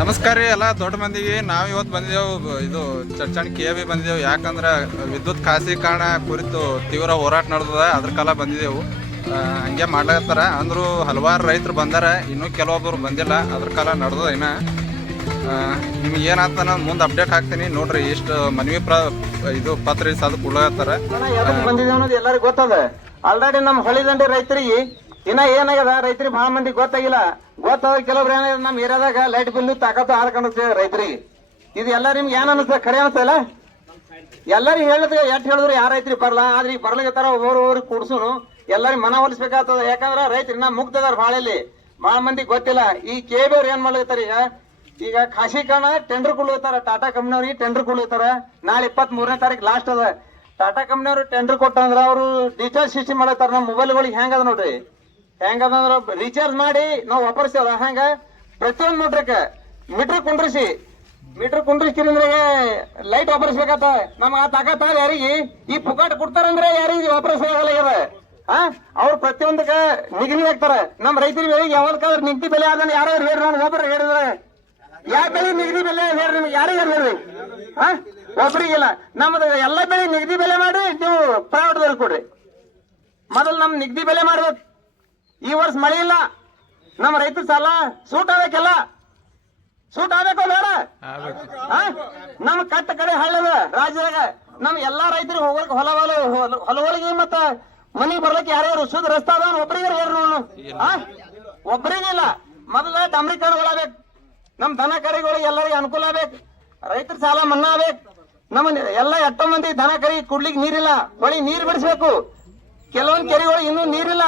ನಮಸ್ಕಾರ ರೀ ಎಲ್ಲ ದೊಡ್ಡ ಮಂದಿಗೆ. ನಾವು ಇವತ್ತು ಬಂದಿದ್ದೆವು, ಇದು ಚಡ್ಚಣ್ KAB ಬಂದಿದ್ದೆವು. ಯಾಕಂದ್ರೆ ವಿದ್ಯುತ್ ಖಾಸಗೀಕರಣ ಕುರಿತು ತೀವ್ರ ಹೋರಾಟ ನಡೆದದ, ಅದ್ರ ಕಾಲ ಬಂದಿದ್ದೆವು. ಹಂಗೆ ಮಾಡ್ಲಾಕತ್ತಾರ ಅಂದ್ರು ಹಲವಾರು ರೈತರು ಬಂದಾರ, ಇನ್ನೂ ಕೆಲವೊಬ್ಬರು ಬಂದಿಲ್ಲ. ಅದ್ರ ಕಾಲ ನಡೆದದ. ಇನ್ನು ನಿಮ್ಗೆ ಏನಾಗ್ತ ನಾನು ಮುಂದೆ ಅಪ್ಡೇಟ್ ಹಾಕ್ತೀನಿ ನೋಡ್ರಿ. ಇಷ್ಟು ಮನವಿ ಇದು ಪತ್ರ ಅದು ಕೊಡ್ಲಾಕತ್ತಾರ. ಬಂದಿದ್ದೇವೆ ಅನ್ನೋದು ಎಲ್ಲರಿಗೂ ಗೊತ್ತದ. ಆಲ್ರೆಡಿ ನಮ್ಮ ಹೊಳಿದಂಡಿ ರೈತರಿಗೆ ಇನ್ನ ಏನಾಗ್ಯದ, ರೈತರಿಗೆ ಬಹಳ ಮಂದಿ ಗೊತ್ತಾಗಿಲ್ಲ. ಗೊತ್ತಾದ ಕೆಲವ್ರು ಏನಾಗ ನಮ್ಮ ಏರಿಯಾದಾಗ ಲೈಟ್ ಬಿಲ್ ತಾಕತ್ತು ಹಾರ್ಕೊಂಡಿರ್ತೇವೆ ರೈತರಿಗೆ. ಇದು ಎಲ್ಲ ನಿಮ್ಗೆ ಏನ್ ಅನಿಸ್ತದೆ? ಖರೆ ಅನಿಸ್ತಲ್ಲ? ಎಲ್ಲರಿಗೂ ಹೇಳಿದ್ರೆ ಎಟ್ ಹೇಳಿದ್ರು ಯಾರ ರೈತರಿಗೆ ಬರಲ್ಲ. ಆದ್ರೆ ಈಗ ಬರ್ಲಿಕತ್ತಾರ, ಒಬ್ಬೊಬ್ರಿಗೆ ಕೂಡ್ಸುನು ಎಲ್ಲರಿಗೂ ಮನ ಒಲಿಸ್ಬೇಕಾಗ್ತದ. ಯಾಕಂದ್ರ ರೈತರು ಇನ್ನ ಮುಗ್ದದಾರ ಭಾಳೆಲ್ಲಿ, ಬಹಳ ಮಂದಿ ಗೊತ್ತಿಲ್ಲ. ಈ KAB ಅವ್ರು ಏನ್ ಮಾಡ್ಲತ್ತಾರ, ಈಗ ಖಾಸಗೀಕರಣ ಟೆಂಡರ್ ಕೊಡ್ಲತ್ತಾರ. ಟಾಟಾ ಕಂಪ್ನಿಯವ್ರಿಗೆ ಟೆಂಡರ್ ಕೊಡ್ಲತ್ತಾರ. ನಾಳೆ 23ನೇ ತಾರೀಕು ಲಾಸ್ಟ್ ಅದ. ಟಾಟಾ ಕಂಪ್ನಿಯವ್ರು ಟೆಂಡರ್ ಕೊಟ್ಟಂದ್ರ ಅವರು ಡಿಜಿಟಲ್ ಸಿಸ್ಟಮ್ ಮಾಡತ್ತಾರ. ನಮ್ಮ ಮೊಬೈಲ್ಗಳಿಗೆ ಹೆಂಗದ ನೋಡ್ರಿ, ಹೆಂಗದಂದ್ರ ರೀಚಾರ್ಜ್ ಮಾಡಿ ನಾವು ವಾಪರ್ಸ್ತೇವಲ್ಲ, ಹಂಗ ಪ್ರತಿಯೊಂದು ಮೀಟರ್ ಕುಂಡ್ರಿಸ್ಕಿರಿಂದ್ರೆ ಲೈಟ್ ವಾಪರಿಸ್ಬೇಕತ್ತ. ನಮ್ಗೆ ಆ ತಾಕತ್ತ ಯಾರಿಗೆ ಈ ಪುಕಾಟ್ ಕೊಡ್ತಾರಂದ್ರೆ ಯಾರಿಗೆ ವಾಪರಿಸೋದಾಗಲ್ಲ. ಅವ್ರು ಪ್ರತಿಯೊಂದಕ್ಕ ನಿಗದಿ ಆಗ್ತಾರ. ನಮ್ಮ ರೈತರಿಗೆ ಯಾವ್ದಕ್ಕಾದ್ರೆ ನಿಗದಿ ಬೆಲೆ ಆದ ಯಾರು ಹೇಳಿ, ನಾನು ಒಬ್ಬರು ಹೇಳಿದ್ರೆ ಯಾವ ಬೆಳೆ ನಿಗದಿ ಬೆಲೆ ಹೇಳಿ, ನಿಮ್ಗೆ ಯಾರಿಗೆ ಹೇಳ್ರಿ? ಒಬ್ಬರಿಗಿಲ್ಲ. ನಮ್ದು ಎಲ್ಲ ಬೆಳೆ ನಿಗದಿ ಬೆಲೆ ಮಾಡಿ ನೀವು ಪ್ರೈವೇಟ್ದವ್ರಿಗೆ ಕೊಡ್ರಿ. ಮೊದಲು ನಮ್ ನಿಗದಿ ಬೆಲೆ ಮಾಡ್ಬೇಕು. ಈ ವರ್ಷ ಮಳೆ ಇಲ್ಲ, ನಮ್ಮ ರೈತರ ಸಾಲ ಸೂಟ್ ಆಗ್ಬೇಕಲ್ಲ, ಸೂಟ್ ಆಗ್ಬೇಕು ಬೇಡ? ನಮ್ ಕಟ್ಟ ಕಡೆ ಹಳ್ಳದ ರಾಜ್ಯದಾಗ ನಮ್ ಎಲ್ಲಾ ರೈತರಿಗೆ ಹೋಗ್ಲಿಕ್ಕೆ ಹೊಲಗಳಿಗೆ ಮತ್ತ ಮನೆಗೆ ಬರ್ಲಿಕ್ಕೆ ಯಾರ್ಯಾರು ಶುದ್ಧ ರಸ್ತೆ ಅದ ಒಬ್ಬರಿಗೆ ಹೇಳ್ರಿ. ಒಬ್ಬರಿಗೆ ಇಲ್ಲ. ಮೊದಲ ಡಾಂಬರೀಕರಣಗಳಾಗಬೇಕು. ನಮ್ ದನ ಕರಿಗಳಿಗೆ ಎಲ್ಲರಿಗೂ ಅನುಕೂಲ ಆಗ್ಬೇಕು. ರೈತರ ಸಾಲ ಮನ್ನಾ ಆಗ್ಬೇಕು. ನಮ್ಮ ಎಲ್ಲ ಎಷ್ಟೋ ಮಂದಿ ದನ ಕರಿ ಕುಡ್ಲಿಕ್ಕೆ ನೀರಿಲ್ಲ, ಹೊಳಿ ನೀರ್ ಬಿಡಿಸ್ಬೇಕು. ಕೆಲವೊಂದು ಕೆರೆಗಳು ಇನ್ನೂ ನೀರಿಲ್ಲ.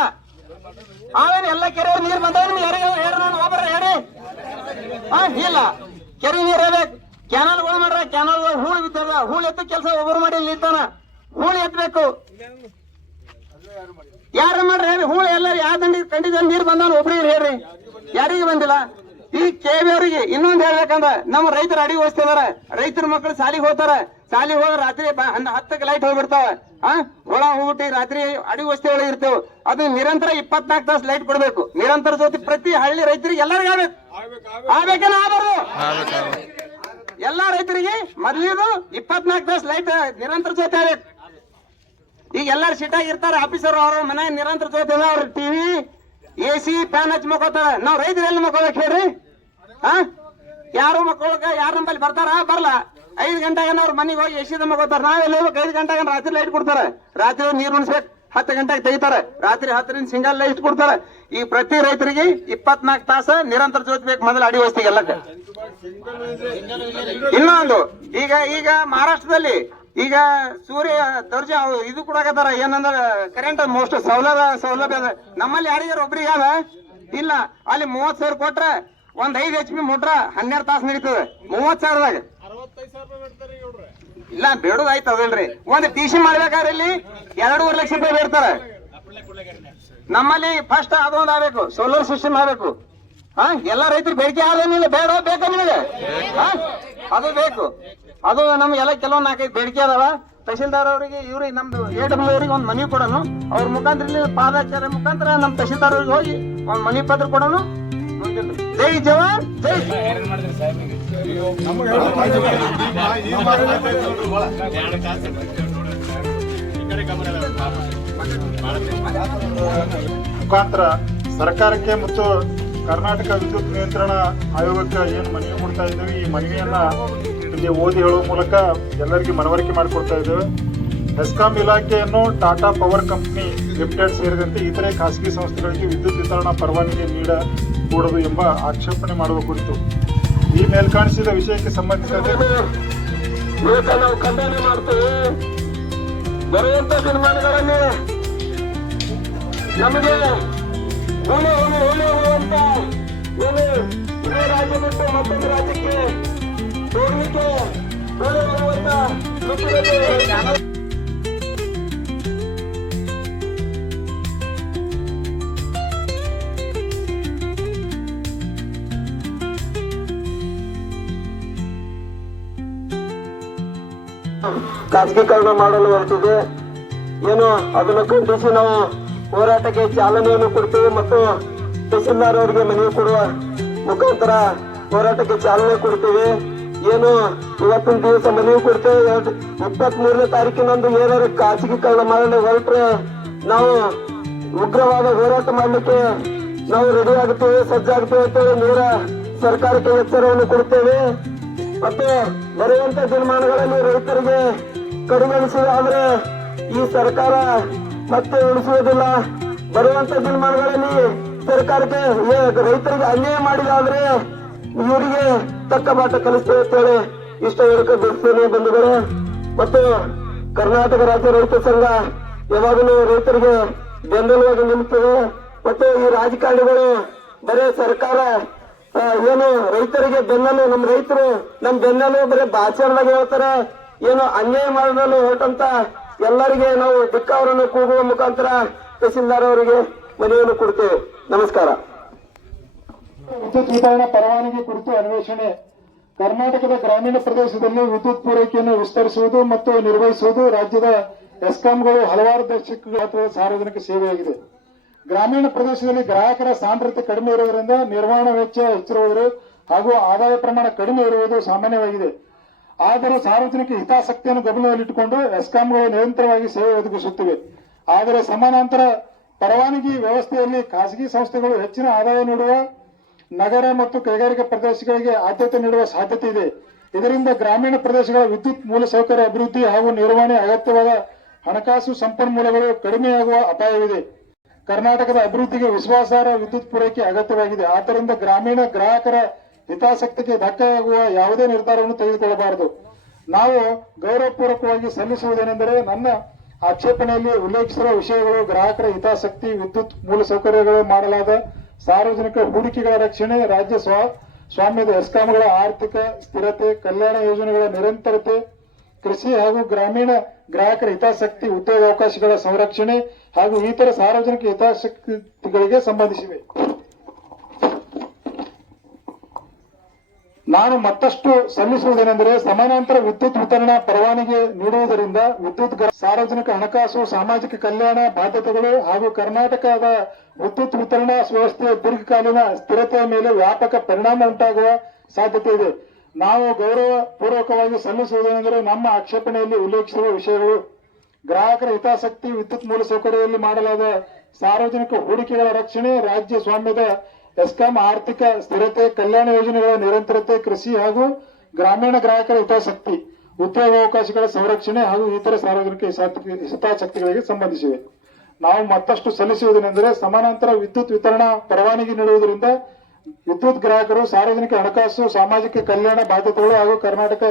ಆಮೇಲೆ ಎಲ್ಲ ಕೆರೆ ನೀರ್ ಬಂದಾಗ ಯಾರಿಗೆ ಹೇಳಿ, ನಾನು ಒಬ್ಬರ ಹೇಳಿ ಇಲ್ಲ. ಕೆರೆ ನೀರ್ ಇರ್ಬೇಕು. ಕ್ಯಾನಲ್ಗಳು ಮಾಡ್ರ, ಕ್ಯಾನಲ್ ಹೂಳು ಬಿತ್ತದ, ಹೂಳು ಎತ್ತ ಕೆಲಸ ಒಬ್ಬರು ಮಾಡಿ ನಿಲ್ತಾನ. ಹೂಳು ಎತ್ತಬೇಕು. ಯಾರ ಮಾಡ್ರಿ ಹೇಳಿ? ಹೂಳು ಎಲ್ಲ ಯಾವ ಕಂಡಿದ್ದ ನೀರ್ ಬಂದಾನ ಒಬ್ರಿಗೆ ಹೇಳ್ರಿ, ಯಾರಿಗೆ ಬಂದಿಲ್ಲ. ಈ KAB ಅವರಿಗೆ ಇನ್ನೊಂದು ಹೇಳ್ಬೇಕಂದ್ರ, ನಮ್ಮ ರೈತರು ಅಡಿಗೆ ಓದಿಸ್ತಿದಾರ. ರೈತರ ಮಕ್ಕಳು ಸಾಲಿಗೆ ಹೋಗ್ತಾರ. ಸಾಲಿಗೆ ಹೋದ್ರೆ ರಾತ್ರಿ 10ಕ್ಕೆ ಲೈಟ್ ಹೋಗ್ಬಿಡ್ತಾವ. ಹೊಳ ಹೋಗ್ಬಿಟ್ಟು ರಾತ್ರಿ ಅಡಿಗೆ ವಸ್ತಿ ಒಳಗೆ ಇರ್ತೇವೆ. ಅದು ನಿರಂತರ 24 ತಾಸು ಲೈಟ್ ಕೊಡ್ಬೇಕು. ನಿರಂತರ ಜೊತೆ ಪ್ರತಿ ಹಳ್ಳಿ ರೈತರಿಗೆ ಎಲ್ಲರಿಗೂ ಆಗ್ಬೇಕೇನ ಆಗಬಾರ್ದು? ಎಲ್ಲಾ ರೈತರಿಗೆ ಮೊದಲಿದು 24 ತಾಸು ಲೈಟ್ ನಿರಂತರ ಜೊತೆ ಆಗ್ಬೇಕು. ಈಗ ಎಲ್ಲಾರು ಸಿಟ್ಟಾಗಿ ಇರ್ತಾರ ಆಫೀಸರ್, ಅವ್ರ ಮನೆ ನಿರಂತರ ಜೊತೆ ಅವ್ರ ಟಿವಿ AC ಫ್ಯಾನ್ ಹಚ್ಚಿ ಮಕ್ಕೋತಾರ. ನಾವ್ ರೈತರು ಎಲ್ಲಿ ಮಕ್ಕೋಬೇಕು ಹೇಳ್ರಿ? ಯಾರು ಮಕ್ಕಳಕ ಯಾರ ನಂಬಲ್ಲಿ ಬರ್ತಾರ? ಬರ್ಲ. 5 ಗಂಟೆಗೆ ಅವ್ರ ಮನೆಗೆ ಹೋಗಿ AC ಮಕ್ಕೋತಾರ. ನಾವೆಲ್ಲ ಹೋಗ್ಬೇಕು. 5 ಗಂಟೆಗೆ ರಾತ್ರಿ ಲೈಟ್ ಕೊಡ್ತಾರ. ರಾತ್ರಿ ನೀರು ಉಣಿಸ್ಬೇಕು. 10 ಗಂಟೆಗೆ ತೆಗಿತಾರೆ. ರಾತ್ರಿ 10ರಿಂದ ಸಿಂಗಲ್ ಲೈಟ್ ಕೊಡ್ತಾರ. ಈ ಪ್ರತಿ ರೈತರಿಗೆ 24 ತಾಸ ನಿರಂತರ ಜ್ಯೋತಿ ಬೇಕು. ಮೊದಲು ಅಡಿ ವಸ್ತಿಗೆ ಎಲ್ಲಕ್ಕ. ಇನ್ನೊಂದು ಈಗ ಮಹಾರಾಷ್ಟ್ರದಲ್ಲಿ ಈಗ ಸೂರ್ಯ ದರ್ಜೆ ಇದು ಕೊಡಕತ್ತಾರ. ಏನಂದ್ರ ಕರೆಂಟ್ ಮೋಸ್ಟ್ ಸೌಲಭ್ಯ ಅದ. ನಮ್ಮಲ್ಲಿ ಯಾರಿಗಾರ ಒಬ್ರಿಗೆ ಅದ ಇಲ್ಲ. ಅಲ್ಲಿ 30,000 ಕೊಟ್ರ ಒಂದ್ 5 HP ಮೋಟ್ರ 12 ತಾಸು ನಡೀತದೆ. 30,000ದಾಗ ಇಲ್ಲ ಬೇಡೋದಾಯ್ತು ಅದಲ್ರಿ. ಒಂದು TC ಮಾಡ್ಬೇಕಾದ್ರೆ ಇಲ್ಲಿ 2.5 ಲಕ್ಷ ರೂಪಾಯಿ ಬೇಡ್ತಾರ. ನಮ್ಮಲ್ಲಿ ಫಸ್ಟ್ ಅದೊಂದು ಆಗ್ಬೇಕು, ಸೋಲಾರ್ ಸಿಸ್ಟಮ್ ಆಗ್ಬೇಕು. ಎಲ್ಲ ರೈತರು ಬೇಡಿಕೆ ಆದೇನಿಲ್ಲ, ಬೇಡ ಬೇಕಾ ನಿಮಗೆ? ಅದು ಬೇಕು. ಅದು ನಮ್ಗೆ ಎಲ್ಲ ಕೆಲವೊಂದು 4-5 ಬೇಡಿಕೆ ಅದಾವ. ತಹಶೀಲ್ದಾರ್ ಅವರಿಗೆ ಇವ್ರಿಗೆ ನಮ್ದು AW ಅವರಿಗೆ ಒಂದು ಮನವಿ ಕೊಡೋನು. ಅವ್ರ ಮುಖಾಂತರ ಪಾದಚಾರ ಮುಖಾಂತರ ನಮ್ ತಹಶೀಲ್ದಾರ್ ಅವ್ರಿಗೆ ಹೋಗಿ ಒಂದ್ ಮನವಿ ಪತ್ರ ಕೊಡೋನು. ಜೈ ಜವಾನ್ ಜೈ. ಮುಖಾಂತರ ಸರ್ಕಾರಕ್ಕೆ ಮತ್ತು ಕರ್ನಾಟಕ ವಿದ್ಯುತ್ ನಿಯಂತ್ರಣ ಆಯೋಗಕ್ಕೆ ಏನು ಮನವಿ ಕೊಡ್ತಾ ಇದ್ದೀವಿ, ಈ ಮನವಿಯನ್ನ ಇಲ್ಲಿ ಓದಿ ಹೇಳುವ ಮೂಲಕ ಎಲ್ಲರಿಗೂ ಮನವರಿಕೆ ಮಾಡಿಕೊಡ್ತಾ ಇದ್ದೇವೆ. ಹೆಸ್ಕಾಂ ಇಲಾಖೆಯನ್ನು ಟಾಟಾ ಪವರ್ ಕಂಪನಿ ಲಿಮಿಟೆಡ್ ಸೇರಿದಂತೆ ಇತರೆ ಖಾಸಗಿ ಸಂಸ್ಥೆಗಳಿಗೆ ವಿದ್ಯುತ್ ವಿತರಣಾ ಪರವಾನಗಿ ನೀಡಕೂಡದು ಎಂಬ ಆಕ್ಷೇಪಣೆ ಮಾಡುವ ಕುರಿತು ಈ ಮೇಲ್ಕಾಣಿಸಿದ ವಿಷಯಕ್ಕೆ ಸಂಬಂಧಿಸಿದಂತೆ ನಾವು ಖಂಡನೆ ಮಾಡ್ತೇವೆ. ಬರುವಂತ ದಿನಮಾನಗಳಲ್ಲಿ ನಮಗೆ ಹೋಗುವಂತ ಇದೇ ರಾಜ್ಯ ಬಿಟ್ಟು ಮತ್ತೊಂದು ರಾಜ್ಯಕ್ಕೆ ಹೋಗ್ಲಿಕ್ಕೆ ಬರುವಂತ ಖಾಸಗೀಕರಣ ಮಾಡಲು ಹೊರಟಿದೆ. ಏನು ಅದನ್ನು ಖಂಡಿಸಿ ನಾವು ಹೋರಾಟಕ್ಕೆ ಚಾಲನೆಯನ್ನು ಕೊಡ್ತೇವೆ ಮತ್ತು ತಹಸೀಲ್ದಾರ್ ಅವರಿಗೆ ಮನವಿ ಕೊಡುವ ಮುಖಾಂತರ ಹೋರಾಟಕ್ಕೆ ಚಾಲನೆ ಕೊಡ್ತೀವಿ. ಏನು ಇವತ್ತಿನ ದಿವಸ ಮನವಿ ಕೊಡ್ತೇವೆ. 23ನೇ ತಾರೀಕಿನಂದು ಏನಾದ್ರು ಖಾಸಗೀಕರಣ ಮಾಡಲು ಹೊರಟ್ರೆ ನಾವು ಉಗ್ರವಾದ ಹೋರಾಟ ಮಾಡ್ಲಿಕ್ಕೆ ನಾವು ರೆಡಿ ಆಗುತ್ತೇವೆ, ಸಜ್ಜಾಗುತ್ತೇವೆ ಅಂತೇಳಿ ನೇರ ಸರ್ಕಾರಕ್ಕೆ ಎಚ್ಚರವನ್ನು ಕೊಡ್ತೇವೆ. ಮತ್ತೆ ಬರುವಂತ ದಿನಮಾನಗಳಲ್ಲಿ ರೈತರಿಗೆ ಕಡಿಮೆ ಉಳಿಸುವುದಾದ್ರೆ ಈ ಸರ್ಕಾರ ಮತ್ತೆ ಉಳಿಸುವುದಿಲ್ಲ. ಬರುವಂತ ದಿನಮಾನಗಳಲ್ಲಿ ಸರ್ಕಾರಕ್ಕೆ ರೈತರಿಗೆ ಅನ್ಯಾಯ ಮಾಡಿದಾದ್ರೆ ಇವರಿಗೆ ತಕ್ಕ ಪಾಠ ಕಲಿಸ್ತೇವೆ ಅಂತೇಳಿ ಇಷ್ಟ ಹೇಳಿಕೆ ಬಿಡಿಸ್ತೇನೆ ಬಂಧುಗಳೇ. ಮತ್ತು ಕರ್ನಾಟಕ ರಾಜ್ಯ ರೈತ ಸಂಘ ಯಾವಾಗಲೂ ರೈತರಿಗೆ ಬೆಂಬಲವಾಗಿ ನಿಲ್ತದೆ. ಮತ್ತು ಈ ರಾಜಕಾರಣಿಗಳು ಬರೇ ಸರ್ಕಾರ ಏನು ರೈತರಿಗೆ ಬೆನ್ನಲು, ನಮ್ಮ ರೈತರು ನಮ್ಮ ಬೆನ್ನಲು ಬರೀ ಭಾಷಣದಾಗ ಹೇಳ್ತಾರೆ. ಏನು ಅನ್ಯಾಯ ಮಾಡಲು ಹೊರಟಂತ ಎಲ್ಲರಿಗೆ ನಾವು ಧಿಕ್ಕಾರವನ್ನು ಕೂಗುವ ಮುಖಾಂತರ ತಹಸೀಲ್ದಾರ್ ಅವರಿಗೆ ಮನವಿಯನ್ನು ಕೊಡ್ತೇವೆ. ನಮಸ್ಕಾರ. ವಿದ್ಯುತ್ ವಿತರಣಾ ಪರವಾನಗಿ ಕುರಿತು ಅನ್ವೇಷಣೆ. ಕರ್ನಾಟಕದ ಗ್ರಾಮೀಣ ಪ್ರದೇಶದಲ್ಲಿ ವಿದ್ಯುತ್ ಪೂರೈಕೆಯನ್ನು ವಿಸ್ತರಿಸುವುದು ಮತ್ತು ನಿರ್ವಹಿಸುವುದು ರಾಜ್ಯದ ಎಸ್ಕಾಂಗಳು ಹಲವಾರು ದಶಕಗಳ ಸಾರ್ವಜನಿಕ ಸೇವೆಯಾಗಿದೆ. ಗ್ರಾಮೀಣ ಪ್ರದೇಶದಲ್ಲಿ ಗ್ರಾಹಕರ ಸಾಂದ್ರತೆ ಕಡಿಮೆ ಇರುವುದರಿಂದ ನಿರ್ವಹಣಾ ವೆಚ್ಚ ಹೆಚ್ಚಿರುವುದು ಹಾಗೂ ಆದಾಯ ಪ್ರಮಾಣ ಕಡಿಮೆ ಇರುವುದು ಸಾಮಾನ್ಯವಾಗಿದೆ. ಆದರೂ ಸಾರ್ವಜನಿಕ ಹಿತಾಸಕ್ತಿಯನ್ನು ಗಮನದಲ್ಲಿಟ್ಟುಕೊಂಡು ಎಸ್ಕಾಂಗಳು ನಿರಂತರವಾಗಿ ಸೇವೆ ಒದಗಿಸುತ್ತಿವೆ. ಆದರೆ ಸಮಾನಾಂತರ ಪರವಾನಗಿ ವ್ಯವಸ್ಥೆಯಲ್ಲಿ ಖಾಸಗಿ ಸಂಸ್ಥೆಗಳು ಹೆಚ್ಚಿನ ಆದಾಯ ನೀಡುವ ನಗರ ಮತ್ತು ಕೈಗಾರಿಕಾ ಪ್ರದೇಶಗಳಿಗೆ ಆದ್ಯತೆ ನೀಡುವ ಸಾಧ್ಯತೆ ಇದೆ. ಇದರಿಂದ ಗ್ರಾಮೀಣ ಪ್ರದೇಶಗಳ ವಿದ್ಯುತ್ ಮೂಲಸೌಕರ್ಯ ಅಭಿವೃದ್ಧಿ ಹಾಗೂ ನಿರ್ವಹಣೆ ಅಗತ್ಯವಾದ ಹಣಕಾಸು ಸಂಪನ್ಮೂಲಗಳು ಕಡಿಮೆಯಾಗುವ ಅಪಾಯವಿದೆ. ಕರ್ನಾಟಕದ ಅಭಿವೃದ್ಧಿಗೆ ವಿಶ್ವಾಸಾರ್ಹ ವಿದ್ಯುತ್ ಪೂರೈಕೆ ಅಗತ್ಯವಾಗಿದೆ. ಆದ್ದರಿಂದ ಗ್ರಾಮೀಣ ಗ್ರಾಹಕರ ಹಿತಾಸಕ್ತಿಗೆ ಧಕ್ಕೆಯಾಗುವ ಯಾವುದೇ ನಿರ್ಧಾರವನ್ನು ತೆಗೆದುಕೊಳ್ಳಬಾರದು. ನಾವು ಗೌರವಪೂರ್ವಕವಾಗಿ ಸಲ್ಲಿಸುವುದೇನೆಂದರೆ, ನನ್ನ ಆಕ್ಷೇಪಣೆಯಲ್ಲಿ ಉಲ್ಲೇಖಿಸಿರುವ ವಿಷಯಗಳು ಗ್ರಾಹಕರ ಹಿತಾಸಕ್ತಿ, ವಿದ್ಯುತ್ ಮೂಲಸೌಕರ್ಯಗಳು ಮಾಡಲಾದ ಸಾರ್ವಜನಿಕ ಹೂಡಿಕೆಗಳ ರಕ್ಷಣೆ, ರಾಜ್ಯ ಸ್ವಾಮ್ಯದ ಎಸ್ಕಾಂಗಳ ಆರ್ಥಿಕ ಸ್ಥಿರತೆ, ಕಲ್ಯಾಣ ಯೋಜನೆಗಳ ನಿರಂತರತೆ, ಕೃಷಿ ಹಾಗೂ ಗ್ರಾಮೀಣ ಗ್ರಾಹಕರ ಹಿತಾಸಕ್ತಿ, ಉದ್ಯೋಗಾವಕಾಶಗಳ ಸಂರಕ್ಷಣೆ ಹಾಗೂ ಇತರ ಸಾರ್ವಜನಿಕ ಹಿತಾಸಕ್ತಿಗಳಿಗೆ ಸಂಬಂಧಿಸಿವೆ. ನಾನು ಮತ್ತಷ್ಟು ಸಲ್ಲಿಸುವುದೇನೆಂದರೆ, ಸಮಾನಾಂತರ ವಿದ್ಯುತ್ ವಿತರಣಾ ಪರವಾನಗಿ ನೀಡುವುದರಿಂದ ವಿದ್ಯುತ್ ಸಾರ್ವಜನಿಕ ಹಣಕಾಸು, ಸಾಮಾಜಿಕ ಕಲ್ಯಾಣ ಬಾಧ್ಯತೆಗಳು ಹಾಗೂ ಕರ್ನಾಟಕದ ವಿದ್ಯುತ್ ವಿತರಣಾ ವ್ಯವಸ್ಥೆಯ ದೀರ್ಘಕಾಲೀನ ಸ್ಥಿರತೆಯ ಮೇಲೆ ವ್ಯಾಪಕ ಪರಿಣಾಮ ಉಂಟಾಗುವ ಸಾಧ್ಯತೆ ಇದೆ. ನಾವು ಗೌರವ ಪೂರ್ವಕವಾಗಿ ಸಲ್ಲಿಸುವುದೇನೆಂದರೆ, ನಮ್ಮ ಆಕ್ಷೇಪಣೆಯಲ್ಲಿ ಉಲ್ಲೇಖಿಸಿರುವ ವಿಷಯಗಳು ಗ್ರಾಹಕರ ಹಿತಾಸಕ್ತಿ, ವಿದ್ಯುತ್ ಮೂಲಸೌಕರ್ಯದಲ್ಲಿ ಮಾಡಲಾದ ಸಾರ್ವಜನಿಕ ಹೂಡಿಕೆಗಳ ರಕ್ಷಣೆ, ರಾಜ್ಯ ಸ್ವಾಮ್ಯದ ಎಸ್ಕಾಂ ಆರ್ಥಿಕ ಸ್ಥಿರತೆ, ಕಲ್ಯಾಣ ಯೋಜನೆಗಳ ನಿರಂತರತೆ, ಕೃಷಿ ಹಾಗೂ ಗ್ರಾಮೀಣ ಗ್ರಾಹಕರ ಹಿತಾಸಕ್ತಿ, ಉದ್ಯೋಗಾವಕಾಶಗಳ ಸಂರಕ್ಷಣೆ ಹಾಗೂ ಇತರ ಸಾರ್ವಜನಿಕ ಹಿತಾಸಕ್ತಿಗಳಿಗೆ ಸಂಬಂಧಿಸಿವೆ. ನಾವು ಮತ್ತಷ್ಟು ಸಲ್ಲಿಸುವುದೇನೆಂದರೆ, ಸಮಾನಾಂತರ ವಿದ್ಯುತ್ ವಿತರಣಾ ಪರವಾನಗಿ ನೀಡುವುದರಿಂದ ವಿದ್ಯುತ್ ಗ್ರಾಹಕರು, ಸಾರ್ವಜನಿಕ ಹಣಕಾಸು, ಸಾಮಾಜಿಕ ಕಲ್ಯಾಣ ಬಾಧ್ಯತೆಗಳು ಹಾಗೂ ಕರ್ನಾಟಕ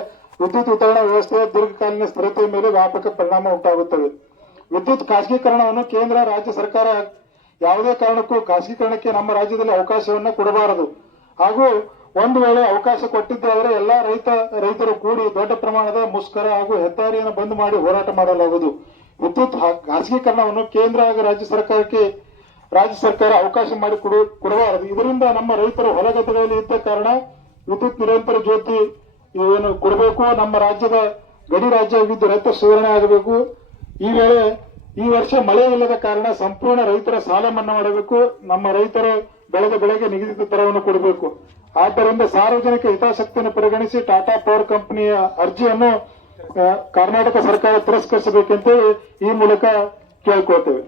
ವಿದ್ಯುತ್ ವಿತರಣಾ ವ್ಯವಸ್ಥೆಯ ದೀರ್ಘಕಾಲೀನ ಸ್ಥಿರತೆಯ ಮೇಲೆ ವ್ಯಾಪಕ ಪರಿಣಾಮ ಉಂಟಾಗುತ್ತದೆ. ವಿದ್ಯುತ್ ಖಾಸಗೀಕರಣವನ್ನು ಕೇಂದ್ರ, ರಾಜ್ಯ ಸರ್ಕಾರ ಯಾವುದೇ ಕಾರಣಕ್ಕೂ ಖಾಸಗೀಕರಣಕ್ಕೆ ನಮ್ಮ ರಾಜ್ಯದಲ್ಲಿ ಅವಕಾಶವನ್ನು ಕೊಡಬಾರದು. ಹಾಗೂ ಒಂದು ವೇಳೆ ಅವಕಾಶ ಕೊಟ್ಟಿದ್ದಾದರೆ ಎಲ್ಲಾ ರೈತರು ಕೂಡಿ ದೊಡ್ಡ ಪ್ರಮಾಣದ ಮುಷ್ಕರ ಹಾಗೂ ಹೆದ್ದಾರಿಯನ್ನು ಬಂದ್ ಮಾಡಿ ಹೋರಾಟ ಮಾಡಲಾಗುವುದು. ವಿದ್ಯುತ್ ಖಾಸಗೀಕರಣವನ್ನು ಕೇಂದ್ರ ಹಾಗೂ ರಾಜ್ಯ ಸರ್ಕಾರ ಅವಕಾಶ ಮಾಡಿ ಕೊಡಬಾರದು. ಇದರಿಂದ ನಮ್ಮ ರೈತರು ಹೊಲಗದ್ದೆಗಳಲ್ಲಿ ಇದ್ದ ಕಾರಣ ವಿದ್ಯುತ್ ನಿರಂತರ ಜ್ಯೋತಿ ಏನು ಕೊಡಬೇಕು. ನಮ್ಮ ರಾಜ್ಯದ ಗಡಿ ರಾಜ್ಯವಾಗಿದ್ದು ರೈತ ಸುಧಾರಣೆ ಆಗಬೇಕು. ಈ ವರ್ಷ ಮಳೆ ಇಲ್ಲದ ಕಾರಣ ಸಂಪೂರ್ಣ ರೈತರ ಸಾಲ ಮನ್ನಾ ಮಾಡಬೇಕು. ನಮ್ಮ ರೈತರು ಬೆಳೆದ ಬೆಳೆಗೆ ನಿಗದಿತ ದರವನ್ನು ಕೊಡಬೇಕು. ಆದ್ದರಿಂದ ಸಾರ್ವಜನಿಕ ಹಿತಾಸಕ್ತಿಯನ್ನು ಪರಿಗಣಿಸಿ ಟಾಟಾ ಪವರ್ ಕಂಪನಿಯ ಅರ್ಜಿಯನ್ನು ಕರ್ನಾಟಕ ಸರ್ಕಾರ ತಿರಸ್ಕರಿಸಬೇಕೆಂತೇಳಿ ಈ ಮೂಲಕ ಕೇಳಿಕೊಳ್ತೇವೆ.